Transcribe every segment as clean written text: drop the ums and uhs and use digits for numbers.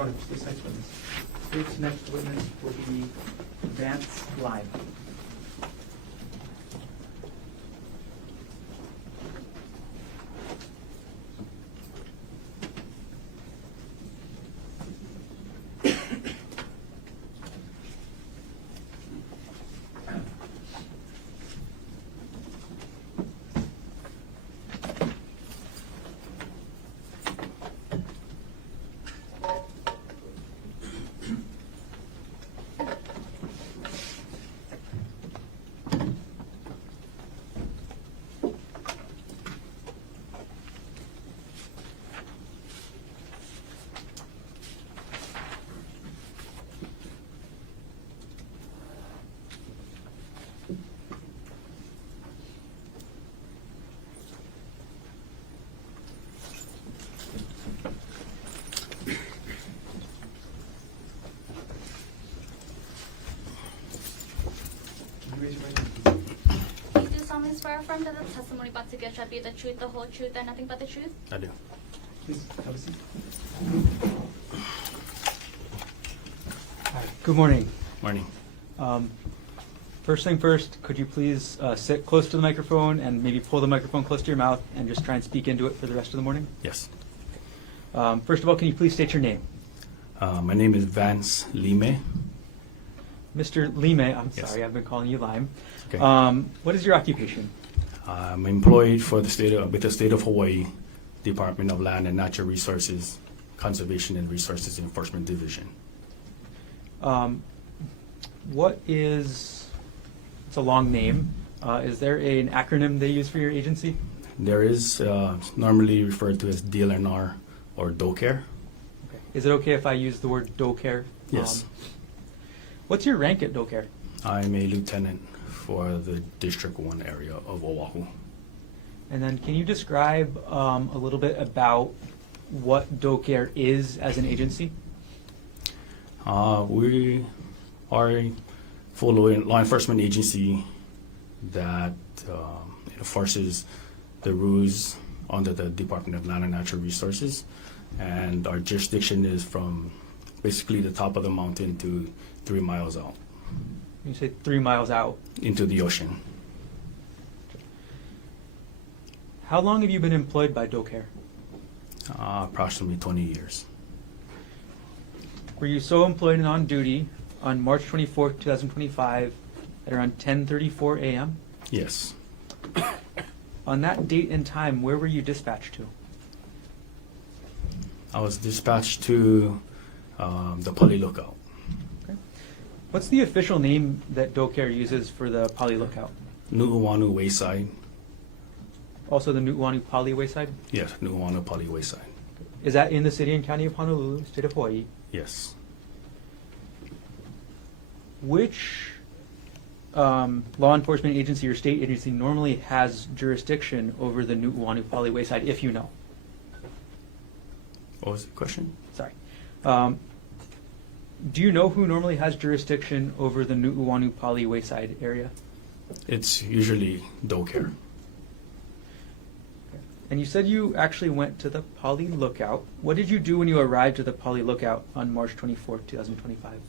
Oh, no, this next witness. This next witness will be Vance Lime. Please do solemnly swear or affirm that the testimony about to give shall be the truth, the whole truth, and nothing but the truth. I do. Please have a seat. Hi, good morning. Morning. First thing first, could you please sit close to the microphone and maybe pull the microphone close to your mouth and just try and speak into it for the rest of the morning? Yes. First of all, can you please state your name? My name is Vance Lime. Mr. Lime, I'm Yes. sorry, I've been calling you Lime. Okay. What is your occupation? I'm employed for the state of Hawaii Department of Land and Natural Resources Conservation and Resources Enforcement Division. What is, it's a long name, is there an acronym they use for your agency? There is normally referred to as DLNR or DOCARE. Okay. Is it okay if I use the word DOCARE? Yes. What's your rank at DOCARE? I'm a lieutenant for the District 1 area of Oahu. And then can you describe a little bit about what DOCARE is as an agency? We are a full law enforcement agency that enforces the rules under the Department of Land and Natural Resources, and our jurisdiction is from basically the top of the mountain to 3 miles out You say 3 miles out. into the ocean. How long have you been employed by DOCARE? Approximately 20 years. Were you so employed and on duty on March 24, 2025 at around 10:34 a.m.? Yes. On that date and time, where were you dispatched to? I was dispatched to the Pali Lookout. Okay. What's the official name that DOCARE uses for the Pali Lookout? Nu'uanu Wayside. Also the Nu'uanu Pali Wayside? Yes, Nu'uanu Pali Wayside. Is that in the city and county of Honolulu, state of Hawaii? Yes. Which law enforcement agency or state agency normally has jurisdiction over the Nu'uanu Pali Wayside, if you know? What was the question? Sorry. Do you know who normally has jurisdiction over the Nu'uanu Pali Wayside area? It's usually DOCARE. And you said you actually went to the Pali Lookout. What did you do when you arrived at the Pali Lookout on March 24, 2025?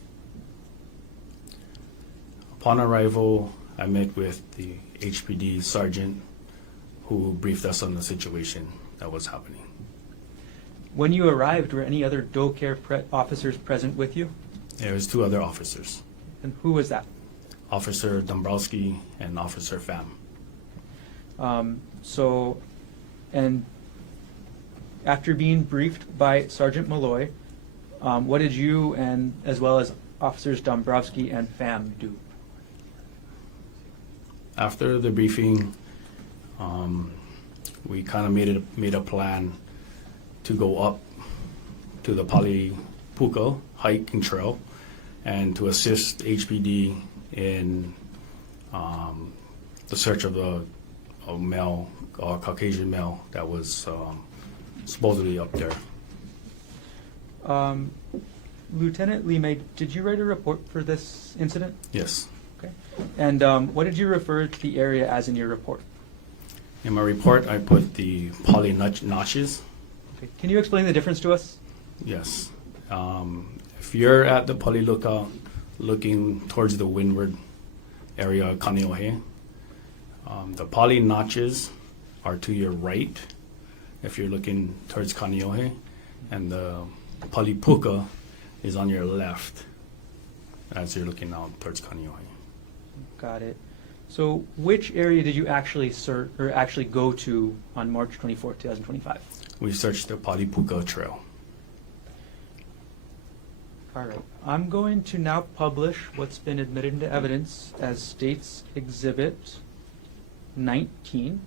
Upon arrival, I met with the HPD sergeant who briefed us on the situation that was happening. When you arrived, were any other DOCARE officers present with you? There was 2 other officers, And who was that? Officer Dombrowski and Officer Pham. And after being briefed by Sergeant Malloy, what did you and as well as Officers Dombrowski and Pham do? After the briefing, we kind of made a plan to go up to the Pali Puka hiking trail and to assist HPD in the search of a male, or Caucasian male that was supposedly up there. Lieutenant Lime, did you write a report for this incident? Yes. Okay. And what did you refer to the area as in your report? In my report, I put the Pali notches. Okay. Can you explain the difference to us? Yes. If you're at the Pali lookout looking towards the windward area of Kaneohe, the Pali notches are to your right if you're looking towards Kaneohe, and the Pali Puka is on your left as you're looking out towards Kaneohe. Got it. So which area did you actually search or actually go to on March 24th, 2025? We searched the Pali Puka Trail. All right. I'm going to now publish what's been admitted into evidence as State's Exhibit 19.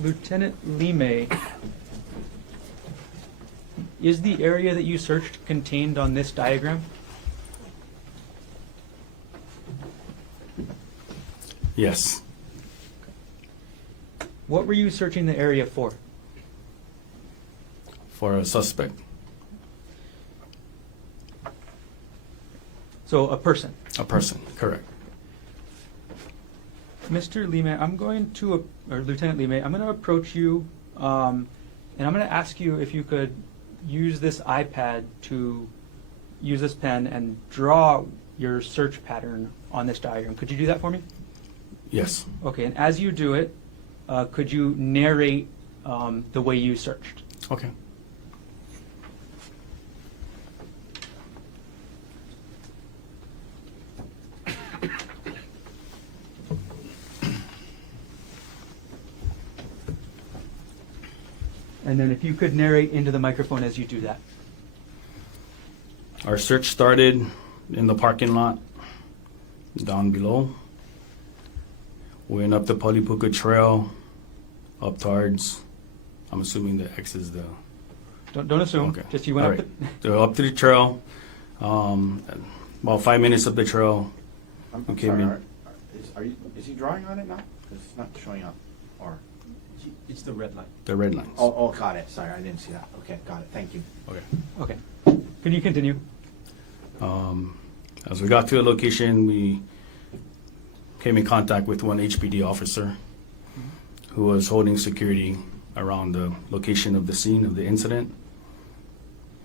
Lieutenant Lime, is the area that you searched contained on this diagram? Yes. What were you searching the area for? For a suspect. So a person. A person, correct. Mr. Lime, I'm going to, or Lieutenant Lime, I'm going to approach you, and I'm going to ask you if you could use this iPad to use this pen and draw your search pattern on this diagram. Could you do that for me? Yes. Okay, and as you do it, could you narrate the way you searched? Okay. And then if you could narrate into the microphone as you do that. Our search started in the parking lot down below. We went up the Pali Puka Trail, up towards, I'm assuming the X is the... Don't assume, Okay. just you went All up right. So up to the trail, about 5 minutes up the trail. I'm Okay, sorry, man. is he drawing on it now? 'Cause it's not showing up, or? It's the red line. The red lines. Oh, got it, sorry, I didn't see that, okay, got it, thank you. Okay. Okay. Can you continue? As we got to the location, we came in contact with one HPD officer who was holding security around the location of the scene of the incident.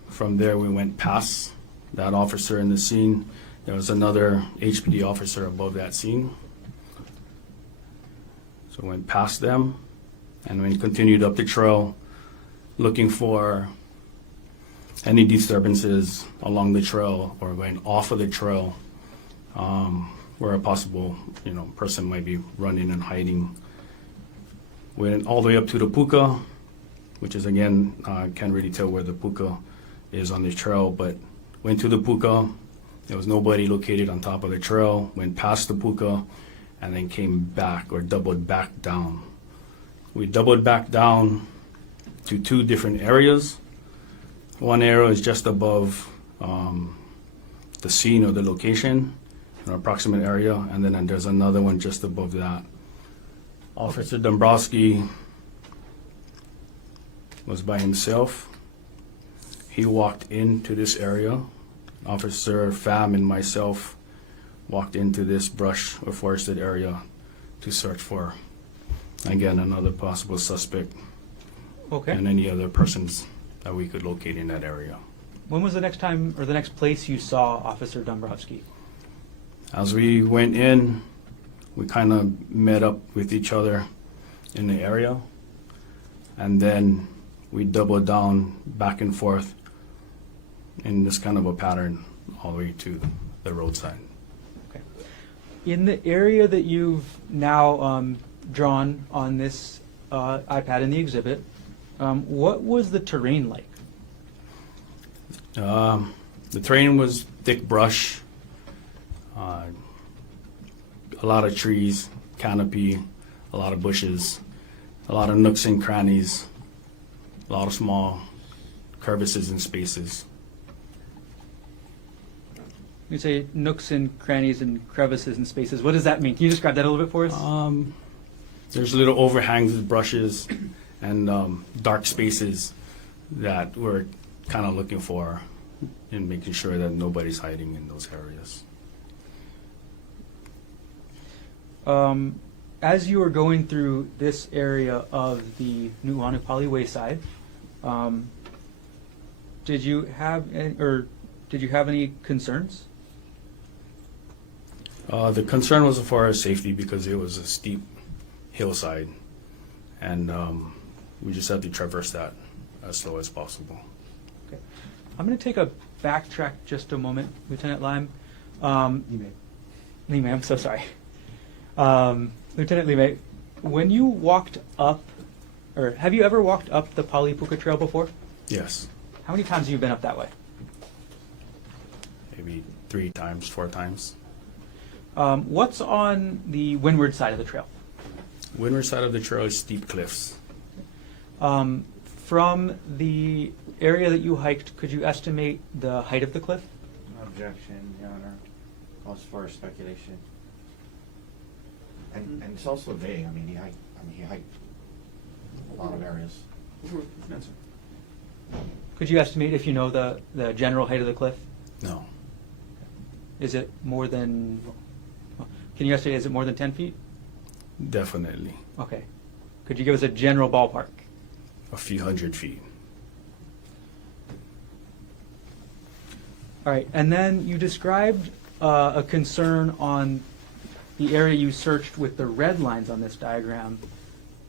From there, we went past that officer in the scene. There was another HPD officer above that scene. So we went past them and we continued up the trail looking for any disturbances along the trail or going off of the trail where a possible person might be running and hiding. Went all the way up to the Puka, which is again, can't really tell where the Puka is on the trail, but went to the Puka. There was nobody located on top of the trail. Went past the Puka and then came back or doubled back down. We doubled back down to 2 different areas. One area is just above the scene or the location, an approximate area, and then there's another one just above that. Officer Dombrowski was by himself. He walked into this area. Officer Pham and myself walked into this brush or forested area to search for, again, another possible suspect Okay. and any other persons that we could locate in that area. When was the next time or the next place you saw Officer Dombrowski? As we went in, we kind of met up with each other in the area, and then we doubled down back and forth in this kind of a pattern all the way to the roadside. Okay. In the area that you've now drawn on this iPad in the exhibit, what was the terrain like? The terrain was thick brush, a lot of trees, canopy, a lot of bushes, a lot of nooks and crannies, a lot of small crevices and spaces. You say nooks and crannies and crevices and spaces. What does that mean? Can you describe that a little bit for us? There's little overhangs with brushes and dark spaces that we're kind of looking for and making sure that nobody's hiding in those areas. As you were going through this area of the Nu'uanu Wayside, Did you have any concerns? The concern was as far as safety because it was a steep hillside, and we just had to traverse that as slow as possible. Okay. I'm going to take a backtrack just a moment, Lieutenant Lime. Lime, I'm so sorry. Lieutenant Lime, when you walked up, or have you ever walked up the Palipuka Trail before? Yes, How many times have you been up that way? maybe 3 times, 4 times. What's on the windward side of the trail? Windward side of the trail is steep cliffs. From the area that you hiked, could you estimate the height of the cliff? Objection, Your Honor. Calls for speculation. And it's also vague. I mean, he hiked a lot of areas. Answer. Could you estimate if you know the general height of the cliff? No, Is it more than, can you estimate, is it more than 10 feet? definitely Okay. Could you give us a general ballpark? a few hundred feet. All right, and then you described a concern on the area you searched with the red lines on this diagram.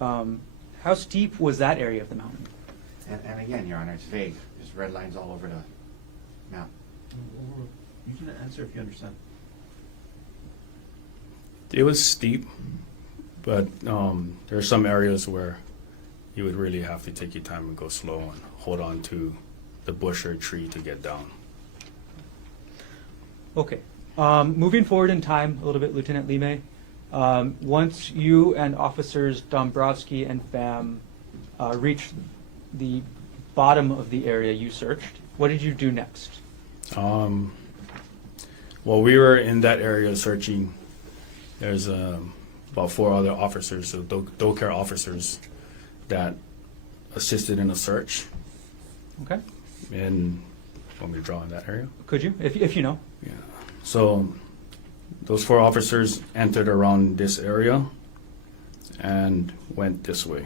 How steep was that area of the mountain? And again, Your Honor, it's vague. There's red lines all over the map. You can answer if you understand. It was steep, but there are some areas where you would really have to take your time and go slow and hold on to the bush or tree to get down. Okay. Moving forward in time a little bit, Lieutenant Lime, once you and Officers Dombrowski and Pham reached the bottom of the area you searched, what did you do next? While we were in that area searching, there's about 4 other officers, so doe care officers, that assisted in a search. Okay. And when we draw in that area. Could you, if you know? Yeah. So those 4 officers entered around this area and went this way,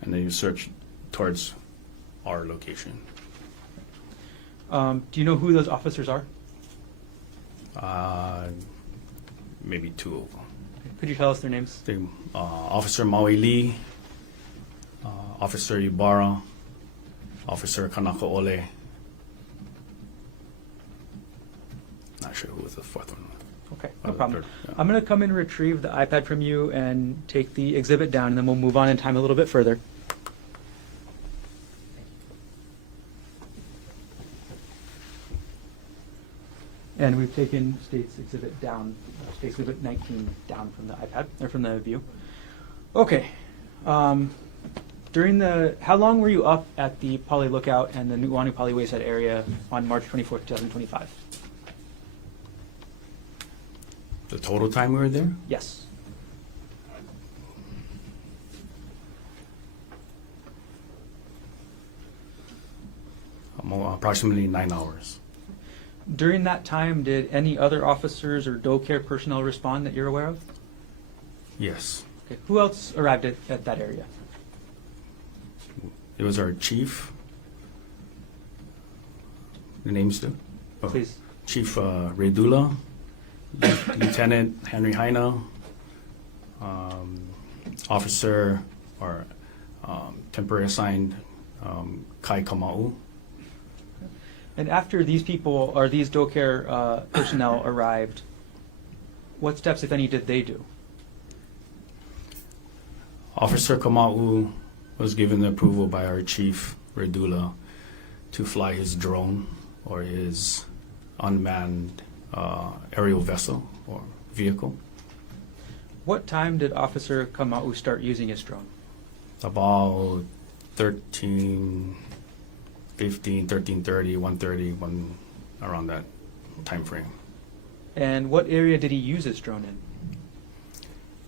and they searched towards our location. Do you know who those officers are? Maybe 2 of them. Could you tell us their names? Officer Maui Lee, Officer Ibarra, Officer Kanaka Ole. Not sure who was the 4th one. Okay, no problem. Third, yeah. I'm going to come and retrieve the iPad from you and take the exhibit down, and then we'll move on in time a little bit further. And we've taken State's Exhibit down, State's Exhibit 19 down from the iPad, or from the view. Okay. How long were you up at the Pali Lookout and the Nu'uanu Pali Wayside area on March 24th, 2025? The total time we were there? Yes. Approximately 9 hours. During that time, did any other officers or doe care personnel respond that you're aware of? Yes. Okay. Who else arrived at that area? It was our chief. The names too? Oh, Please. Chief Redula, Lieutenant Henry Heina, Officer or temporary assigned Kai Kamau. And after these people, or these doe care personnel arrived, what steps, if any, did they do? Officer Kamau was given the approval by our chief, Redula, to fly his drone or his unmanned aerial vessel or vehicle. What time did Officer Kamau start using his drone? About 13:30, 1:30, around that time frame. And what area did he use his drone in?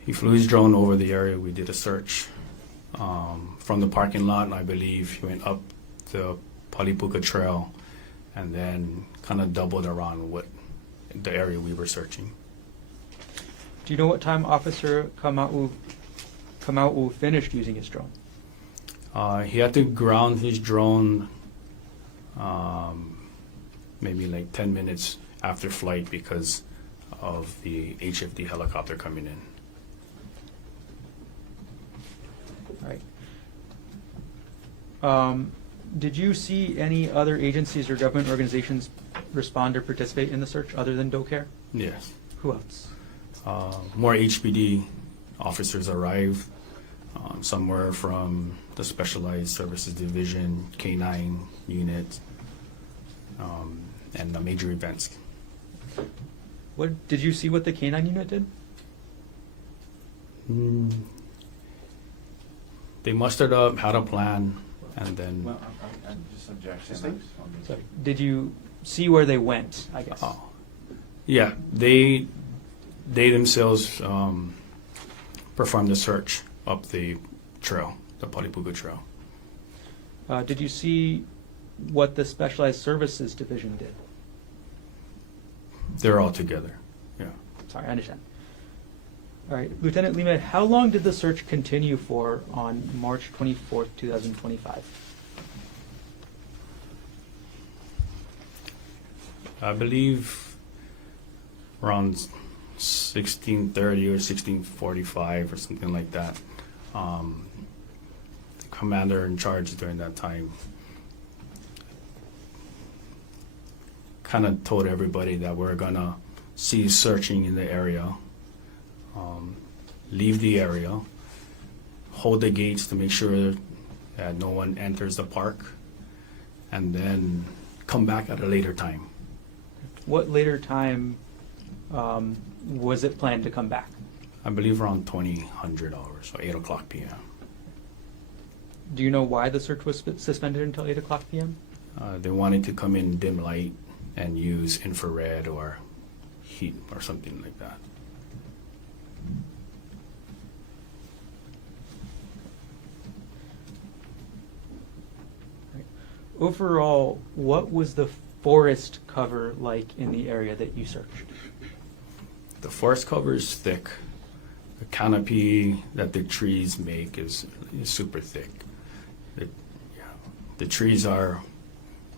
He flew his drone over the area. We did a search from the parking lot, and I believe he went up the Palipuka Trail and then kind of doubled around what the area we were searching. Do you know what time Officer Kamau finished using his drone? He had to ground his drone maybe like 10 minutes after flight because of the HFD helicopter coming in. All right. Did you see any other agencies or government organizations respond or participate in the search other than DoCare? Yes. Who else? More HPD officers arrived. Some were from the Specialized Services Division, K9 unit, and the major events. What did you see? What the K9 unit did? They mustered up, had a plan, and then Well, I'm just objection. Just like- Sorry. Did you see where they went? I guess. yeah, they themselves performed the search up the trail, the Palipuka Trail. Did you see what the Specialized Services Division did? They're all together. Yeah. Sorry, I understand. All right, Lieutenant Lima, how long did the search continue for on March 24th, 2025? I believe around 16:30 or 16:45 or something like that. The commander in charge during that time kind of told everybody that we're gonna cease searching in the area, leave the area, hold the gates to make sure that no one enters the park, and then come back at a later time. What later time was it planned to come back? I believe around 2000 hours, so 8 o'clock p.m. Do you know why the search was suspended until 8 o'clock p.m.? They wanted to come in dim light and use infrared or heat or something like that. Overall, what was the forest cover like in the area that you searched? The forest cover is thick. The canopy that the trees make is super thick. The trees are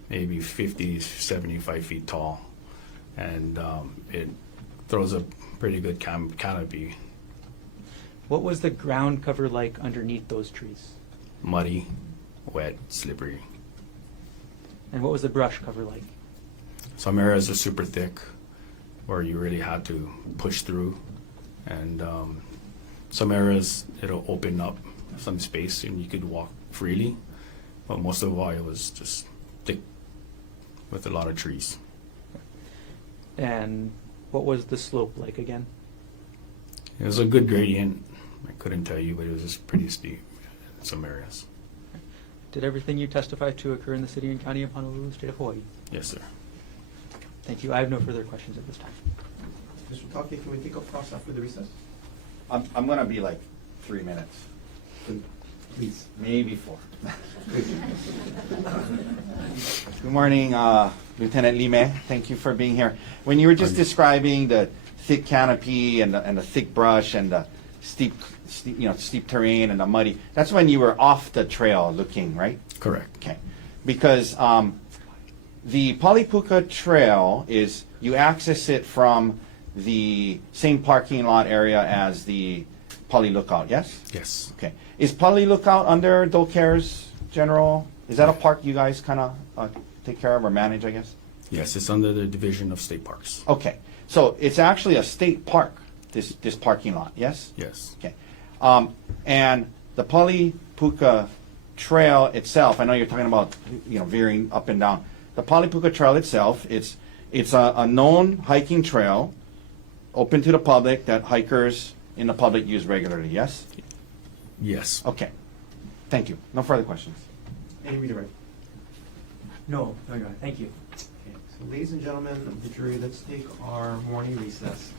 maybe 50, 75 feet tall, and it throws a pretty good canopy. What was the ground cover like underneath those trees? Muddy, wet, slippery. And what was the brush cover like? Some areas are super thick, where you really had to push through, and some areas it'll open up some space and you could walk freely, but most of all it was just thick with a lot of trees. And what was the slope like again? It was a good gradient. I couldn't tell you, but it was just pretty steep in some areas. Did everything you testified to occur in the city and county of Honolulu, state of Hawaii? Yes, sir. Thank you. I have no further questions at this time. Mr. Take, can we take a pause after the recess? I'm gonna be like 3 minutes, Please. maybe 4. Good morning, Lieutenant Lime. Thank you for being here. When you were just describing the thick canopy and the thick brush and the steep terrain and the muddy, that's when you were off the trail looking, right? Correct. Okay, because the Palipuka Trail is, you access it from the same parking lot area as the Pali Lookout, yes? Yes. Okay. Is Pali Lookout under DoCare's general? Is that a park you guys kind of take care of or manage, I guess? Yes, it's under the Division of State Parks. Okay. So it's actually a state park, this parking lot, yes? Yes. Okay. And the Palipuka Trail itself, I know you're talking about, veering up and down. The Palipuka Trail itself, it's a known hiking trail, open to the public, that hikers in the public use regularly, yes? Yes. Okay. Thank you. No further questions. Any redirect? No, Thank you. Okay, so ladies and gentlemen of the jury, let's take our morning recess.